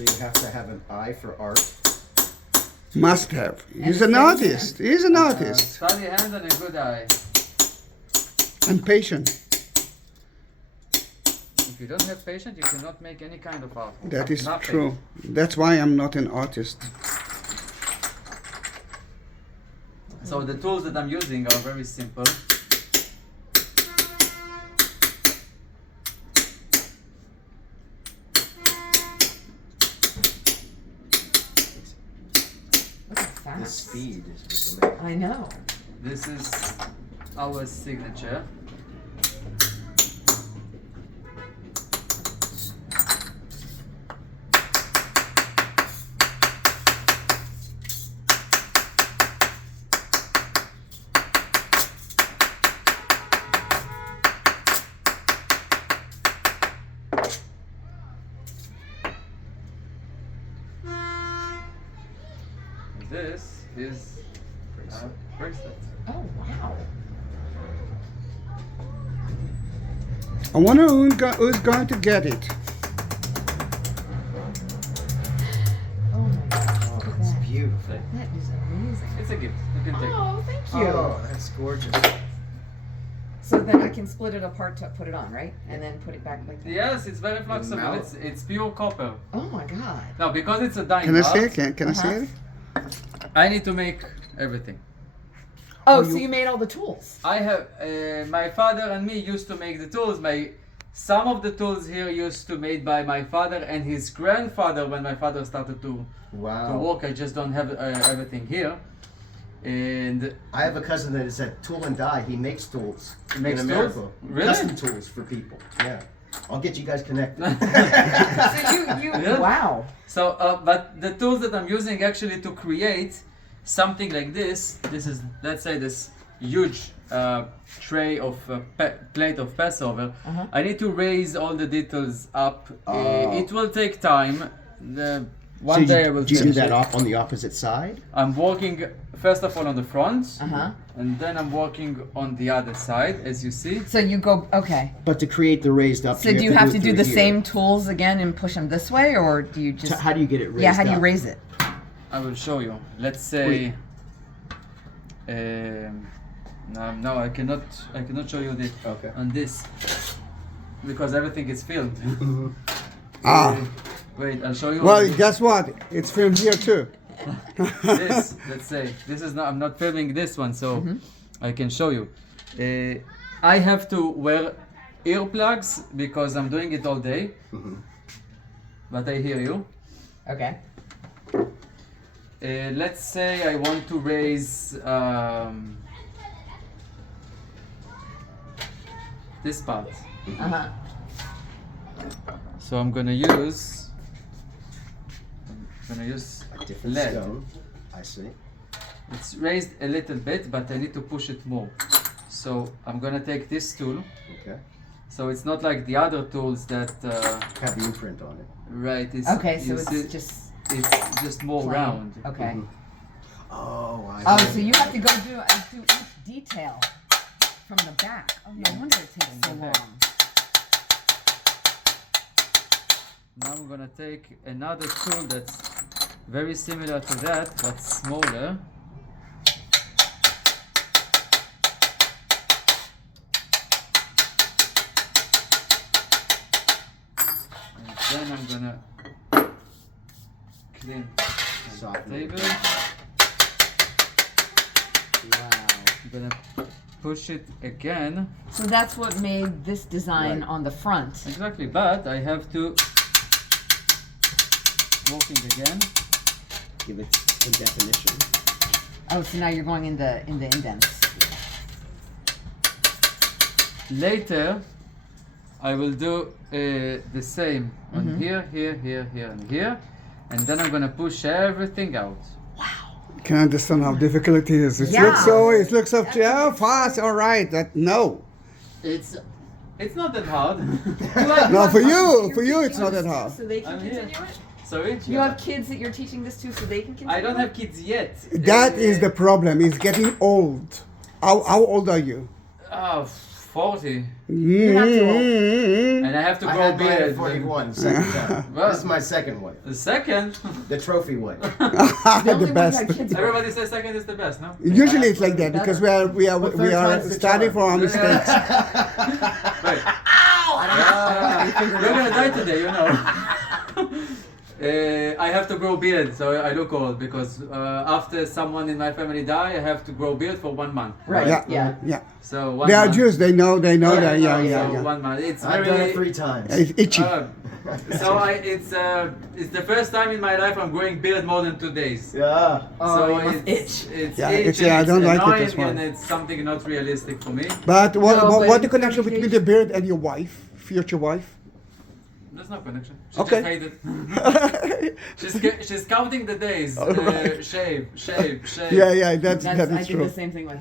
So you have to have an eye for art. Must have. He's an artist. He's an artist. Study hand and a good eye. And patient. If you don't have patience, you cannot make any kind of art. That is Nothing. true. That's why I'm not an artist. So the tools that I'm using are very simple. The speed is just amazing. I know. This is our signature. This is a bracelet. Oh, wow. I wonder who's going to get it. Oh my gosh, look at It's that. beautiful. That is amazing. It's a gift. You can take it. Oh, thank you. Oh, that's gorgeous. So then I can split it apart to put it on, right? And then put it back like that. Yes, it's very flexible. Mount. It's pure copper. Oh my god. Now, because it's a dying Can I see art, it? Can I see it? I need to make everything. Oh, so you made all the tools. I have my father and me used to make the tools. Some of the tools here used to made by my father and his grandfather when my father started to Wow. work. I just don't have everything here. And I have a cousin that is at Tool and Die. He makes tools He makes in America. tools? Really? Custom tools for people. Yeah. I'll get you guys connected. So you Yeah. wow. so, but the tools that I'm using actually to create something like this is, let's say, this huge tray of plate of Passover. I need to raise all the details up. It will take time. One day I will do you do finish that it. off on the opposite side? I'm working first of all on the front, Uh-huh. and then I'm working on the other side, as you see. So you go okay. But to create the raised up, So do you have to do through the here. same tools again and push them this way, or do you just? How do you get it raised Yeah, how do you up? raise it? I will show you. Let's say. No, I cannot show you this Okay. on this because everything is filmed. Ah. Wait, I'll show you. Well, on this. guess what? It's filmed here too. This, let's say, this is not. I'm not filming this one, so I can show you. I have to wear earplugs because I'm doing it all day. But I hear you. Okay. Let's say I want to raise this part. Uh-huh. So I'm gonna use A different lead. stone. I see. It's raised a little bit, but I need to push it more. So I'm gonna take this tool. Okay. So it's not like the other tools that Have the imprint on it. right. It's, Okay, so you it's see, just it's just more plain. round. Okay. Oh, I Oh, see. so you have to go do each detail from the back. Oh, no wonder it takes so long. Now I'm gonna take another tool that's very similar to that, but smaller. And then I'm gonna clean the Soften it. table. Wow. I'm gonna push it again. So that's what made this design Right. on the front. Exactly, but I have to working again. Give it some definition. Oh, so now you're going in the indents. Later, I will do the same on here, here, here, here, and here, and then I'm gonna push everything out. Can understand how difficult it is. It Yeah. looks so yeah, fast. All right. No. It's not that hard. No, for you, it's not that hard. So they can I'm here. continue it? Sorry? You have kids that you're teaching this to so they can continue I don't it? have kids yet. That is the problem. It's getting old. How old are you? 40. You're not too old. Mm-hmm. And I have to I grow had mine at beard. 41, second time. Well- This is my second one. The second, The trophy one. The best. everybody says second is the best, no? Usually it's like that because we third are time's the starting charm. from our mistakes. Right. You're gonna die today, you know. I have to grow beard, so I look old because after someone in my family die, I have to grow beard for 1 month. Right. Yeah, Yeah. yeah. So 1 They are month. Jews. They know that. So Yeah. 1 month. It's I've done very. it 3 times. It's itchy. It's the first time in my life I'm growing beard more than 2 days. Yeah. So you must it's itch. it's Yeah, itch it's- and yeah, I it's don't like it annoying as well. and it's something not realistic for me. But No, but what the it's connection between the beard and your wife, future wife? There's no connection. She Okay. just hated. She's counting the days. Shave. Yeah, that I is do true. the same thing with